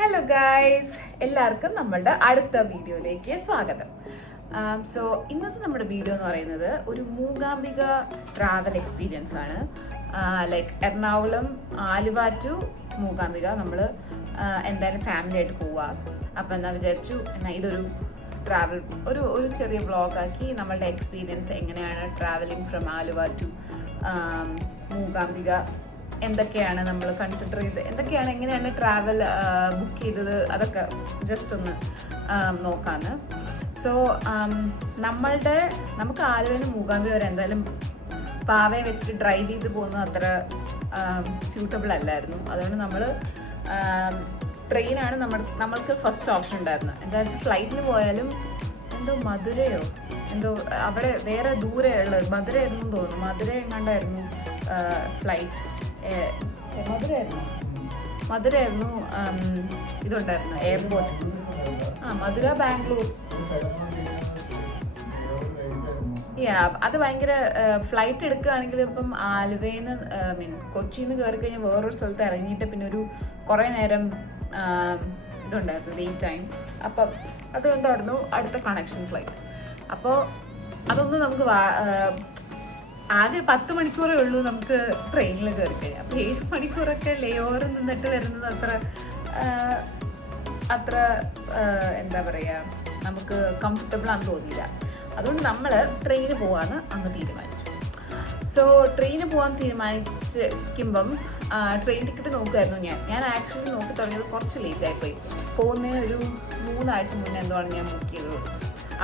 Hello guys, എല്ലാവർക്കും നമ്മളുടെ അടുത്ത വീഡിയോയിലേക്ക് സ്വാഗതം. സോ ഇന്നത്തെ നമ്മുടെ വീഡിയോ എന്ന് പറയുന്നത് ഒരു മൂകാംബിക ട്രാവൽ എക്സ്പീരിയൻസ് ആണ്. ലൈക്ക് എറണാകുളം ആലുവ ടു മൂകാംബിക നമ്മൾ എന്തായാലും ഫാമിലി ആയിട്ട് പോവുക. അപ്പം എന്നാ വിചാരിച്ചു എന്നാൽ ഇതൊരു ട്രാവൽ ഒരു ചെറിയ വ്ളോഗാക്കി നമ്മളുടെ എക്സ്പീരിയൻസ് എങ്ങനെയാണ് travelling from Aluva to Mookambika, എന്തൊക്കെയാണ് നമ്മൾ കൺസിഡർ ചെയ്ത്, എന്തൊക്കെയാണ് എങ്ങനെയാണ് ട്രാവൽ ബുക്ക് ചെയ്തത്, അതൊക്കെ ജസ്റ്റ് ഒന്ന് നോക്കാന്ന്. സോ നമുക്ക് ആലുവയിൽ മൂകാംബിക വരെ എന്തായാലും പാവയെ വെച്ചിട്ട് ഡ്രൈവ് ചെയ്ത് പോകുന്നത് അത്ര സ്യൂട്ടബിൾ അല്ലായിരുന്നു. അതുകൊണ്ട് നമ്മൾ ട്രെയിനാണ് നമ്മൾക്ക് ഫസ്റ്റ് ഓപ്ഷൻ ഉണ്ടായിരുന്നത്. എന്താ വെച്ചാൽ ഫ്ലൈറ്റിന് പോയാലും എന്തോ മധുരയോ എന്തോ അവിടെ വേറെ ദൂരെ ഉള്ളത് മധുരയായിരുന്നു തോന്നുന്നു, മധുര എങ്ങാണ്ടായിരുന്നു ഫ്ലൈറ്റ്, മധുരയായിരുന്നു ഇതുണ്ടായിരുന്നു എയർപോർട്ട്. മധുര ബാംഗ്ലൂർ. അത് ഭയങ്കര ഫ്ലൈറ്റ് എടുക്കുകയാണെങ്കിൽ ഇപ്പം ആലുവയിൽ നിന്ന് കൊച്ചിയിൽ നിന്ന് കയറി കഴിഞ്ഞാൽ വേറൊരു സ്ഥലത്ത് ഇറങ്ങിയിട്ട് പിന്നെ ഒരു കുറേ നേരം ഇതുണ്ടായിരുന്നു വെയിറ്റ് ടൈം. അപ്പം അതുകൊണ്ടായിരുന്നു അടുത്ത കണക്ഷൻ ഫ്ലൈറ്റ്. അപ്പോൾ അതൊന്നും നമുക്ക് ആകെ 10 മണിക്കൂറേ ഉള്ളൂ നമുക്ക് ട്രെയിനിൽ കയറി കഴിയാം. അപ്പോൾ 7 മണിക്കൂറൊക്കെ ലേ ഓവർ നിന്നിട്ട് വരുന്നത് അത്ര എന്താ പറയുക, നമുക്ക് കംഫർട്ടബിൾ ആണെന്ന് തോന്നിയില്ല. അതുകൊണ്ട് നമ്മൾ ട്രെയിന് പോകാമെന്ന് അങ്ങ് തീരുമാനിച്ചു. സോ ട്രെയിന് പോകാൻ തീരുമാനിച്ചിരിക്കുമ്പം ട്രെയിൻ ടിക്കറ്റ് നോക്കുമായിരുന്നു ഞാൻ ആക്ച്വലി നോക്കി തുടങ്ങിയത് കുറച്ച് ലേറ്റ് ആയിപ്പോയി. പോകുന്നതിന് ഒരു 3 ആഴ്ച മുന്നേ എന്തുവാണ് ഞാൻ ബുക്ക് ചെയ്തത്.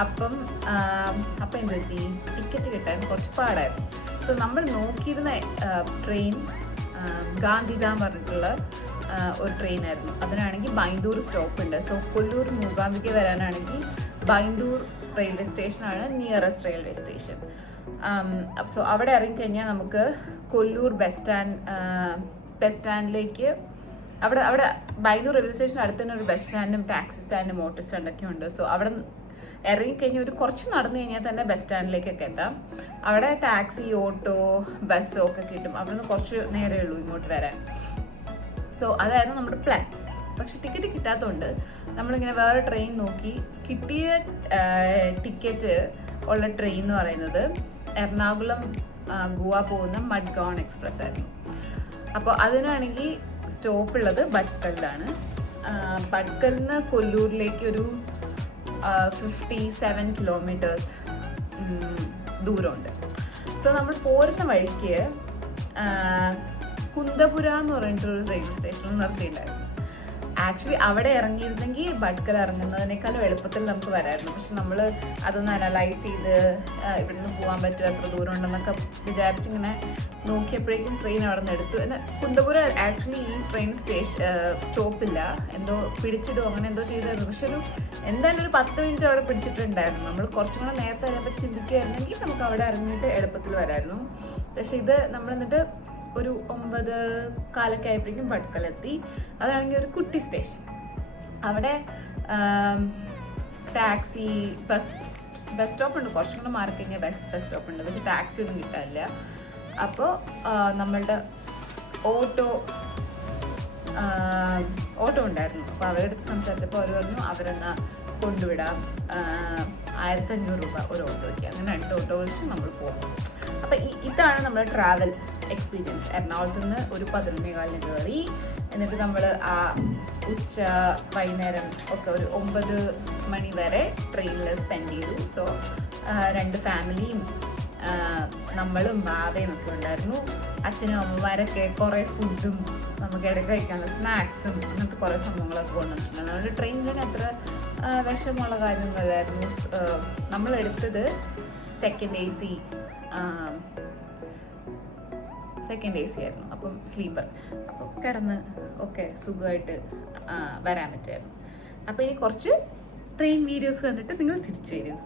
അപ്പം എന്ത് പറ്റി, ടിക്കറ്റ് കിട്ടാൻ കുറച്ച് പാടായിരുന്നു. സോ നമ്മൾ നോക്കിയിരുന്ന ട്രെയിൻ ഗാന്ധിധാം പറഞ്ഞിട്ടുള്ള ഒരു ട്രെയിനായിരുന്നു. അതിനാണെങ്കിൽ ബൈന്ദൂർ സ്റ്റോപ്പ് ഉണ്ട്. സോ കൊല്ലൂർ മൂകാംബിക വരാനാണെങ്കിൽ ബൈന്ദൂർ റെയിൽവേ സ്റ്റേഷനാണ് നിയറസ്റ്റ് റെയിൽവേ സ്റ്റേഷൻ. സോ അവിടെ ഇറങ്ങിക്കഴിഞ്ഞാൽ നമുക്ക് കൊല്ലൂർ ബസ് സ്റ്റാൻഡിലേക്ക് അവിടെ ബൈന്ദൂർ റെയിൽവേ സ്റ്റേഷൻ അടുത്ത് തന്നെ ഒരു ബസ് സ്റ്റാൻഡും ടാക്സി സ്റ്റാൻഡും ഓട്ടോ സ്റ്റാൻഡൊക്കെ ഉണ്ട്. സോ അവിടെ ഇറങ്ങിക്കഴിഞ്ഞാൽ ഒരു കുറച്ച് നടന്നു കഴിഞ്ഞാൽ തന്നെ ബസ് സ്റ്റാൻഡിലേക്കൊക്കെ എത്താം. അവിടെ ടാക്സി, ഓട്ടോ, ബസ്സോ ഒക്കെ കിട്ടും. അവിടെ നിന്ന് കുറച്ച് നേരമേ ഉള്ളൂ ഇങ്ങോട്ട് വരാൻ. സോ അതായിരുന്നു നമ്മുടെ പ്ലാൻ. പക്ഷെ ടിക്കറ്റ് കിട്ടാത്തതുകൊണ്ട് നമ്മളിങ്ങനെ വേറെ ട്രെയിൻ നോക്കി. കിട്ടിയ ടിക്കറ്റ് ഉള്ള ട്രെയിൻ എന്ന് പറയുന്നത് എറണാകുളം ഗോവ പോകുന്ന മഡ്ഗോൺ എക്സ്പ്രസ് ആയിരുന്നു. അപ്പോൾ അതിനാണെങ്കിൽ സ്റ്റോപ്പ് ഉള്ളത് ഭട്കലിലാണ്. ഭട്കലിൽ നിന്ന് കൊല്ലൂരിലേക്ക് ഒരു 57 കിലോമീറ്റേഴ്സ് ദൂരമുണ്ട്. സോ നമ്മൾ പോരുന്ന വഴിക്ക് കുന്തപുര എന്ന് പറഞ്ഞിട്ടൊരു റെയിൽവേ സ്റ്റേഷനിൽ നിർത്തിയിട്ടുണ്ടായിരുന്നു. ആക്ച്വലി അവിടെ ഇറങ്ങിയിരുന്നെങ്കിൽ ഭട്കൽ ഇറങ്ങുന്നതിനേക്കാളും എളുപ്പത്തിൽ നമുക്ക് വരായിരുന്നു. പക്ഷെ നമ്മൾ അതൊന്ന് അനലൈസ് ചെയ്ത് ഇവിടെ നിന്ന് പോകാൻ പറ്റുമോ, എത്ര ദൂരം ഉണ്ടെന്നൊക്കെ വിചാരിച്ചിങ്ങനെ നോക്കിയപ്പോഴേക്കും ട്രെയിൻ അവിടെ നിന്ന് എടുത്തു. എന്നാൽ കുന്തപുര ആക്ച്വലി ഈ ട്രെയിൻ സ്റ്റോപ്പില്ല, എന്തോ പിടിച്ചിടുമോ അങ്ങനെ എന്തോ ചെയ്തായിരുന്നു. പക്ഷെ എന്തായാലും ഒരു 10 മിനിറ്റ് അവിടെ പിടിച്ചിട്ടുണ്ടായിരുന്നു. നമ്മൾ കുറച്ചും കൂടെ നേരത്തെ അതിനെപ്പറ്റി ചിന്തിക്കുകയായിരുന്നെങ്കിൽ നമുക്ക് അവിടെ ഇറങ്ങിയിട്ട് എളുപ്പത്തിൽ വരായിരുന്നു. പക്ഷെ ഇത് നമ്മൾ എന്നിട്ട് ഒരു 9:15 ആയപ്പോഴേക്കും ഭട്കലെത്തി. അതാണെങ്കിൽ ഒരു കുട്ടി സ്റ്റേഷൻ. അവിടെ ടാക്സി, ബസ് സ്റ്റോപ്പ് ഉണ്ട്. കുറച്ചും കൂടെ മാറി കഴിഞ്ഞാൽ ബസ് സ്റ്റോപ്പ് ഉണ്ട്. പക്ഷെ ടാക്സി ഒന്നും കിട്ടാനില്ല. അപ്പോൾ നമ്മളുടെ ഓട്ടോ ഉണ്ടായിരുന്നു. അപ്പോൾ അവരുടെ അടുത്ത് സംസാരിച്ചപ്പോൾ അവർ പറഞ്ഞു അവരെന്നാ കൊണ്ടുവിടാം, 1500 രൂപ ഒരു ഓട്ടോയ്ക്ക്. അങ്ങനെ 2 ഓട്ടോ വിളിച്ച് നമ്മൾ പോകും. അപ്പം ഇതാണ് നമ്മുടെ ട്രാവൽ എക്സ്പീരിയൻസ്. എറണാകുളത്ത് നിന്ന് ഒരു 11:15 കയറി. എന്നിട്ട് നമ്മൾ വൈകുന്നേരം ഒക്കെ ഒരു 9 മണി വരെ ട്രെയിനിൽ സ്പെൻഡ് ചെയ്തു. സോ 2 ഫാമിലിയും നമ്മളും ബാവയും ഒക്കെ ഉണ്ടായിരുന്നു. അച്ഛനും അമ്മമാരൊക്കെ കുറേ ഫുഡും നമുക്ക് ഇടയ്ക്ക് കഴിക്കാനുള്ള സ്നാക്സും അങ്ങനത്തെ കുറേ സംഭവങ്ങളൊക്കെ കൊണ്ടുവന്നിട്ടുണ്ട്. അതുകൊണ്ട് ട്രെയിൻ ജേർണി അത്ര വിഷമമുള്ള കാര്യങ്ങളല്ലായിരുന്നു. നമ്മളെടുത്തത് സെക്കൻഡ് AC ആയിരുന്നു. അപ്പം സ്ലീപ്പർ. അപ്പം കിടന്ന് ഒക്കെ സുഖമായിട്ട് വരാൻ പറ്റുമായിരുന്നു. അപ്പോൾ ഇനി കുറച്ച് ട്രെയിൻ വീഡിയോസ് കണ്ടിട്ട് നിങ്ങൾ തിരിച്ചു വരും.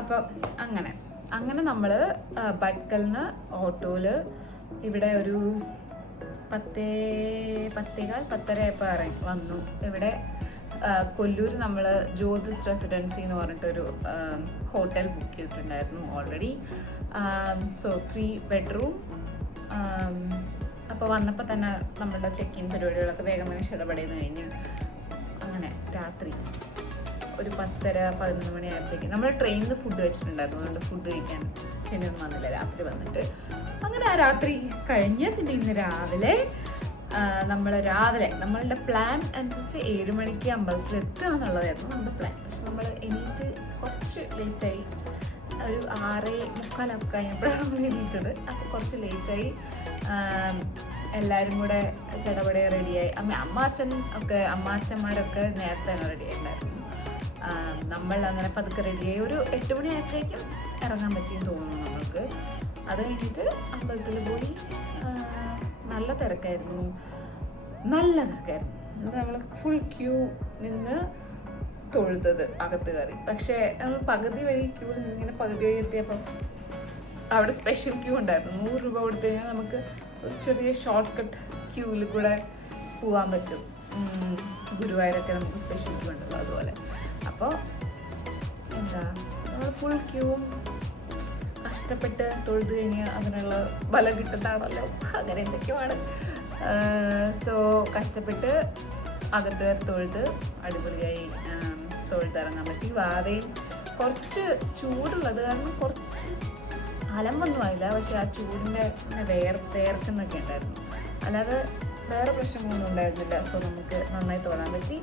അപ്പം അങ്ങനെ നമ്മൾ ഭട്കലിന് ഓട്ടോയിൽ ഇവിടെ ഒരു 10:15 ആയപ്പോൾ വന്നു. ഇവിടെ കൊല്ലൂർ നമ്മൾ ജ്യോതിസ് റെസിഡൻസി എന്ന് പറഞ്ഞിട്ടൊരു ഹോട്ടൽ ബുക്ക് ചെയ്തിട്ടുണ്ടായിരുന്നു ഓൾറെഡി. So 3 bedroom. അപ്പോൾ വന്നപ്പോൾ തന്നെ നമ്മളുടെ ചെക്ക് ഇൻ പരിപാടികളൊക്കെ വേഗം ഇടപെടുന്ന കഴിഞ്ഞ് അങ്ങനെ രാത്രി ഒരു 10:30-11 മണിയായപ്പോഴേക്ക് നമ്മൾ ട്രെയിനിൽ നിന്ന് ഫുഡ് വെച്ചിട്ടുണ്ടായിരുന്നു. അതുകൊണ്ട് ഫുഡ് കഴിക്കാൻ വേണ്ടിയൊന്നും വന്നില്ല. രാത്രി വന്നിട്ട് അങ്ങനെ ആ രാത്രി കഴിഞ്ഞ് പിന്നെ ഇന്ന് രാവിലെ നമ്മളുടെ പ്ലാൻ അനുസരിച്ച് 7 മണിക്ക് അമ്പലത്തിൽ എത്തുക എന്നുള്ളതായിരുന്നു നമ്മുടെ പ്ലാൻ. പക്ഷെ നമ്മൾ എണീറ്റ് കുറച്ച് ലേറ്റായി. ഒരു 6:45 കഴിഞ്ഞപ്പോഴാണ് നമ്മൾ എണീറ്റത്. അപ്പോൾ കുറച്ച് ലേറ്റായി. എല്ലാവരും കൂടെ ചടപടെ റെഡിയായി. അമ്മാച്ചന്മാരൊക്കെ നേരത്തെ തന്നെ റെഡി ആയിട്ടുണ്ടായിരുന്നു. നമ്മൾ അങ്ങനെ പതുക്കെ റെഡിയായി. ഒരു 8 മണി ആയപ്പോഴേക്കും ഇറങ്ങാൻ പറ്റിയെന്ന് തോന്നുന്നു നമ്മൾക്ക്. അത് കഴിഞ്ഞിട്ട് അമ്പലത്തിൽ പോയി. നല്ല തിരക്കായിരുന്നു. നമ്മൾ ഫുൾ ക്യൂ നിന്ന് തൊഴുതത് അകത്ത് കയറി. പക്ഷേ നമ്മൾ പകുതി വഴി ക്യൂ ഇങ്ങനെ പകുതി വഴി എത്തിയപ്പം അവിടെ സ്പെഷ്യൽ ക്യൂ ഉണ്ടായിരുന്നു. 100 രൂപ കൊടുത്തു കഴിഞ്ഞാൽ നമുക്ക് ഒരു ചെറിയ ഷോർട്ട് കട്ട് ക്യൂവിൽ കൂടെ പോകാൻ പറ്റും. ഗുരുവായൂരൊക്കെ നമുക്ക് സ്പെഷ്യൽ ക്യൂ ഉണ്ടല്ലോ അതുപോലെ. അപ്പോൾ നമ്മൾ ഫുൾ ക്യൂവും കഷ്ടപ്പെട്ട് തൊഴുത് കഴിഞ്ഞാൽ അതിനുള്ള ബലം കിട്ടുന്നതാണല്ലോ, അങ്ങനെ എന്തൊക്കെയാണ്. സോ കഷ്ടപ്പെട്ട് അകത്ത് തൊഴുത് അടിപൊളിയായി തൊഴുതിറങ്ങാൻ പറ്റി. വാവയും കുറച്ച് ചൂടുള്ളത് കാരണം കുറച്ച് അലമ്പൊന്നും ആയില്ല. പക്ഷെ ആ ചൂടിൻ്റെ വേർക്കുന്നൊക്കെ ഉണ്ടായിരുന്നു. അല്ലാതെ വേറെ പ്രശ്നങ്ങളൊന്നും ഉണ്ടായിരുന്നില്ല. സോ നമുക്ക് നന്നായി തൊഴാൻ പറ്റി.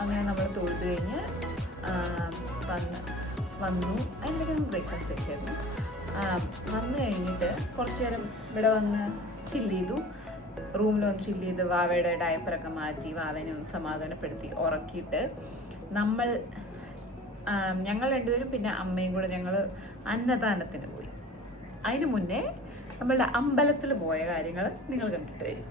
അങ്ങനെ നമ്മൾ തൊഴുത് കഴിഞ്ഞ് വന്നു. അതിൻ്റെ ബ്രേക്ക്ഫാസ്റ്റ് വെച്ചായിരുന്നു. വന്നു കഴിഞ്ഞിട്ട് കുറച്ച് നേരം ഇവിടെ വന്ന് ചില്ല് ചെയ്തു. റൂമിൽ വന്ന് ചില്ല് ചെയ്ത് വാവയുടെ ഡയപ്പറൊക്കെ മാറ്റി വാവേനെ ഒന്ന് സമാധാനപ്പെടുത്തി ഉറക്കിയിട്ട് ഞങ്ങൾ രണ്ടുപേരും പിന്നെ അമ്മയും കൂടെ ഞങ്ങൾ അന്നദാനത്തിന് പോയി. അതിന് മുന്നേ നമ്മളുടെ അമ്പലത്തിൽ പോയ കാര്യങ്ങൾ നിങ്ങൾ കണ്ടിട്ട് വരും.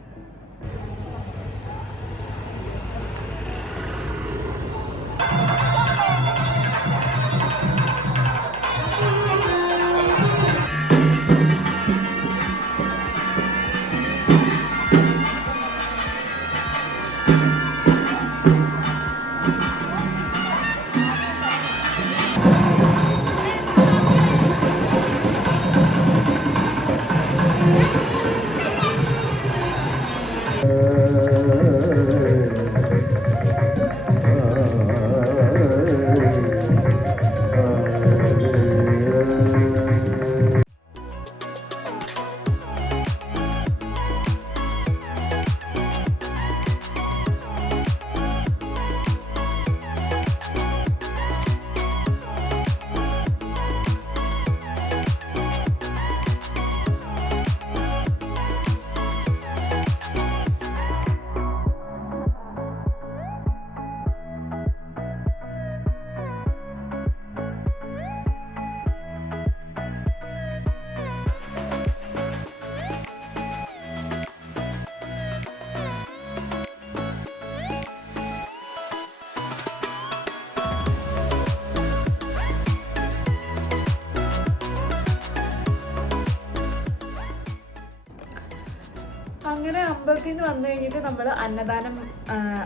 അങ്ങനെ അമ്പലത്തിൽ നിന്ന് വന്നു കഴിഞ്ഞിട്ട് നമ്മൾ അന്നദാനം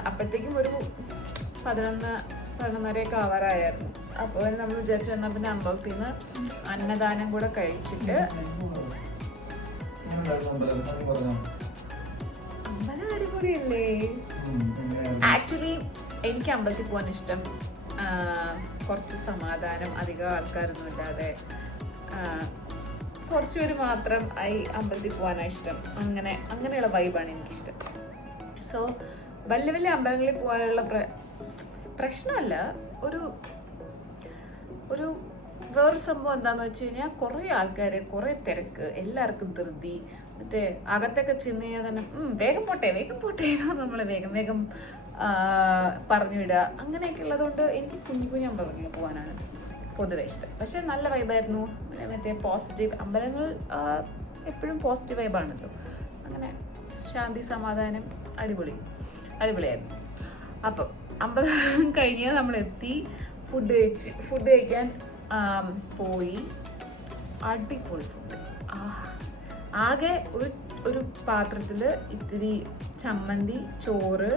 അപ്പോഴത്തേക്കും ഒരു 11-11:30 ആവാറായിരുന്നു. അപ്പോൾ നമ്മൾ വിചാരിച്ചു വന്നാൽ പിന്നെ അമ്പലത്തിൽ നിന്ന് അന്നദാനം കൂടെ കഴിച്ചിട്ട് അമ്പലം അടിപൊളിയല്ലേ. ആക്ച്വലി എനിക്ക് അമ്പലത്തിൽ പോകാൻ ഇഷ്ടം. കുറച്ച് സമാധാനം, അധികം ആൾക്കാരൊന്നും ഇല്ലാതെ കുറച്ച് പേര് മാത്രം അമ്പലത്തിൽ പോകാനാണ് ഇഷ്ടം. അങ്ങനെയുള്ള വൈബാണ് എനിക്കിഷ്ടം. സോ വലിയ വലിയ അമ്പലങ്ങളിൽ പോകാനുള്ള പ്രശ്നമല്ല. ഒരു വേറൊരു സംഭവം എന്താണെന്ന് വെച്ച് കഴിഞ്ഞാൽ കുറേ ആൾക്കാർ, കുറേ തിരക്ക്, എല്ലാവർക്കും ധൃതി. മറ്റേ അകത്തൊക്കെ ചെന്ന് കഴിഞ്ഞാൽ തന്നെ വേഗം പോട്ടെ നമ്മൾ വേഗം പറഞ്ഞു വിടുക. അങ്ങനെയൊക്കെ ഉള്ളതുകൊണ്ട് എനിക്ക് കുഞ്ഞു അമ്പലങ്ങളിൽ പോകാനാണ് പൊതുവെ ഇഷ്ടം. പക്ഷെ നല്ല വൈബായിരുന്നു. മറ്റേ പോസിറ്റീവ് അമ്പലങ്ങൾ എപ്പോഴും പോസിറ്റീവ് വൈബാണല്ലോ. അങ്ങനെ ശാന്തി, സമാധാനം, അടിപൊളിയായിരുന്നു. അപ്പം അമ്പലം കഴിഞ്ഞ് നമ്മളെത്തി. ഫുഡ് കഴിക്കാൻ പോയി. അടിപൊളി ഫുഡ്. ആകെ ഒരു പാത്രത്തിൽ ഇത്തിരി ചമ്മന്തി, ചോറ്,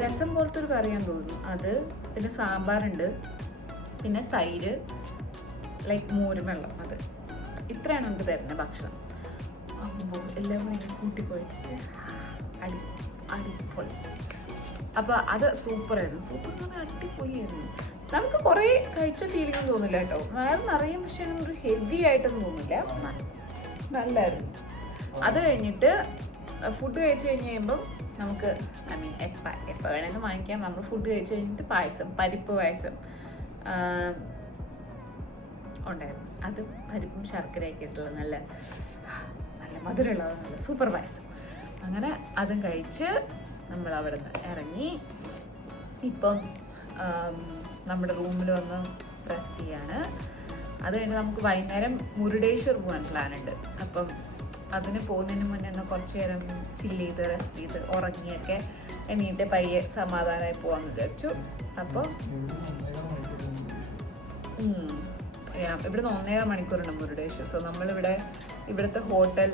രസം പോലത്തെ ഒരു കറിയാന്ന് തോന്നുന്നു അത്, പിന്നെ സാമ്പാറുണ്ട്, പിന്നെ തൈര്, ലൈക്ക് മോരും വെള്ളം, അത് ഇത്രയാണ് നമുക്ക് തരുന്ന ഭക്ഷണം. അപ്പോൾ എല്ലാം കൂടി കൂട്ടി കുഴച്ചിട്ട് അടിപൊളി. അപ്പോൾ അത് സൂപ്പറായിരുന്നു. സൂപ്പർ എന്ന് പറഞ്ഞാൽ അടിപൊളിയായിരുന്നു. നമുക്ക് കുറേ കഴിച്ച ഫീലിംഗ് തോന്നില്ല കേട്ടോ. വയറ് നിറയും, പക്ഷെ ഒരു ഹെവി ആയിട്ടൊന്നും തോന്നില്ല. നല്ലായിരുന്നു. അത് കഴിഞ്ഞിട്ട് ഫുഡ് കഴിച്ച് കഴിയുമ്പം നമുക്ക് എപ്പോൾ വേണമെങ്കിലും വാങ്ങിക്കാം. നമ്മൾ ഫുഡ് കഴിച്ച് കഴിഞ്ഞിട്ട് പായസം, പരിപ്പ് പായസം ഉണ്ടായിരുന്നു. അത് പരിപ്പും ശർക്കരയൊക്കെ ഇട്ടുള്ള നല്ല മധുരമുള്ള നല്ല സൂപ്പർ പായസം. അങ്ങനെ അതും കഴിച്ച് നമ്മൾ അവിടെ നിന്ന് ഇറങ്ങി. ഇപ്പം നമ്മുടെ റൂമിൽ വന്ന് റെസ്റ്റ് ചെയ്യാണ്. അത് കഴിഞ്ഞ് നമുക്ക് വൈകുന്നേരം മുരുടേശ്വർ പോകാൻ പ്ലാനുണ്ട്. അപ്പം അതിന് പോകുന്നതിന് മുന്നേ ഒന്ന് കുറച്ച് നേരം ചില്ല് ചെയ്ത് റെസ്റ്റ് ചെയ്ത് ഉറങ്ങിയൊക്കെ എണീറ്റ് പയ്യെ സമാധാനമായി പോകാമെന്ന് വിചാരിച്ചു. അപ്പോൾ ഇവിടുന്ന് 1.5 മണിക്കൂറുണ്ട് മുരുടേശ്വർ. സോ നമ്മളിവിടെ ഇവിടുത്തെ ഹോട്ടൽ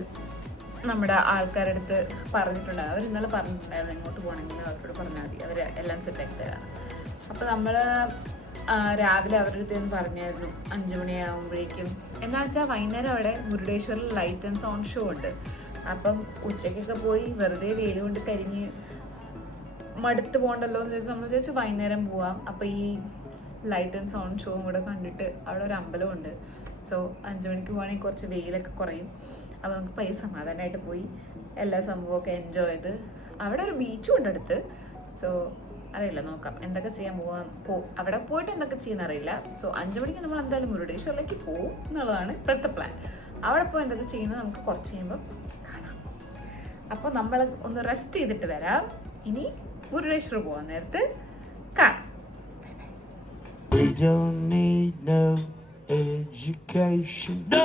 നമ്മുടെ ആൾക്കാരുടെ അടുത്ത് പറഞ്ഞിട്ടുണ്ടായിരുന്നു. അവർ ഇന്നലെ പറഞ്ഞിട്ടുണ്ടായിരുന്നു എങ്ങോട്ട് പോകണമെങ്കിൽ അവരോട് പറഞ്ഞാൽ മതി, അവർ എല്ലാം സെറ്റാക്കി തരാം. അപ്പോൾ നമ്മൾ രാവിലെ അവരുടെ അടുത്ത് നിന്ന് പറഞ്ഞായിരുന്നു 5 മണിയാകുമ്പോഴേക്കും. എന്താണെന്ന് വെച്ചാൽ വൈകുന്നേരം അവിടെ മുരുടേശ്വറിൽ ലൈറ്റ് ആൻഡ് സൗണ്ട് ഷോ ഉണ്ട്. അപ്പം ഉച്ചയ്ക്കൊക്കെ പോയി വെറുതെ വെയിൽ കൊണ്ട് കരിഞ്ഞ് മടുത്ത് പോകണ്ടല്ലോ എന്ന് ചോദിച്ചാൽ നമ്മൾ വിചാരിച്ചു വൈകുന്നേരം പോവാം. അപ്പോൾ ഈ ലൈറ്റ് ആൻഡ് സൗണ്ട് ഷോയും കൂടെ കണ്ടിട്ട് അവിടെ ഒരു അമ്പലമുണ്ട്. സോ 5 മണിക്ക് പോകണമെങ്കിൽ കുറച്ച് വെയിലൊക്കെ കുറയും. അപ്പോൾ നമുക്ക് പൈസ സമാധാനമായിട്ട് പോയി എല്ലാ സംഭവമൊക്കെ എൻജോയ് ചെയ്ത്. അവിടെ ഒരു ബീച്ചും ഉണ്ട് അടുത്ത്. സോ അറിയില്ല, നോക്കാം എന്തൊക്കെ ചെയ്യാൻ അവിടെ പോയിട്ട് എന്തൊക്കെ ചെയ്യുന്ന അറിയില്ല. സോ 5 മണിക്ക് നമ്മൾ എന്തായാലും മുരുടേശ്വറിലേക്ക് പോകും എന്നുള്ളതാണ് ഇപ്പോഴത്തെ പ്ലാൻ. അവിടെ പോയി എന്തൊക്കെ ചെയ്യുന്നത് നമുക്ക് കുറച്ച് കഴിയുമ്പം കാണാം. അപ്പോൾ നമ്മൾ ഒന്ന് റെസ്റ്റ് ചെയ്തിട്ട് വരാം. ഇനി മുരുടേശ്വർ പോകാൻ നേരത്ത് കാണാം. We don't need no education, no!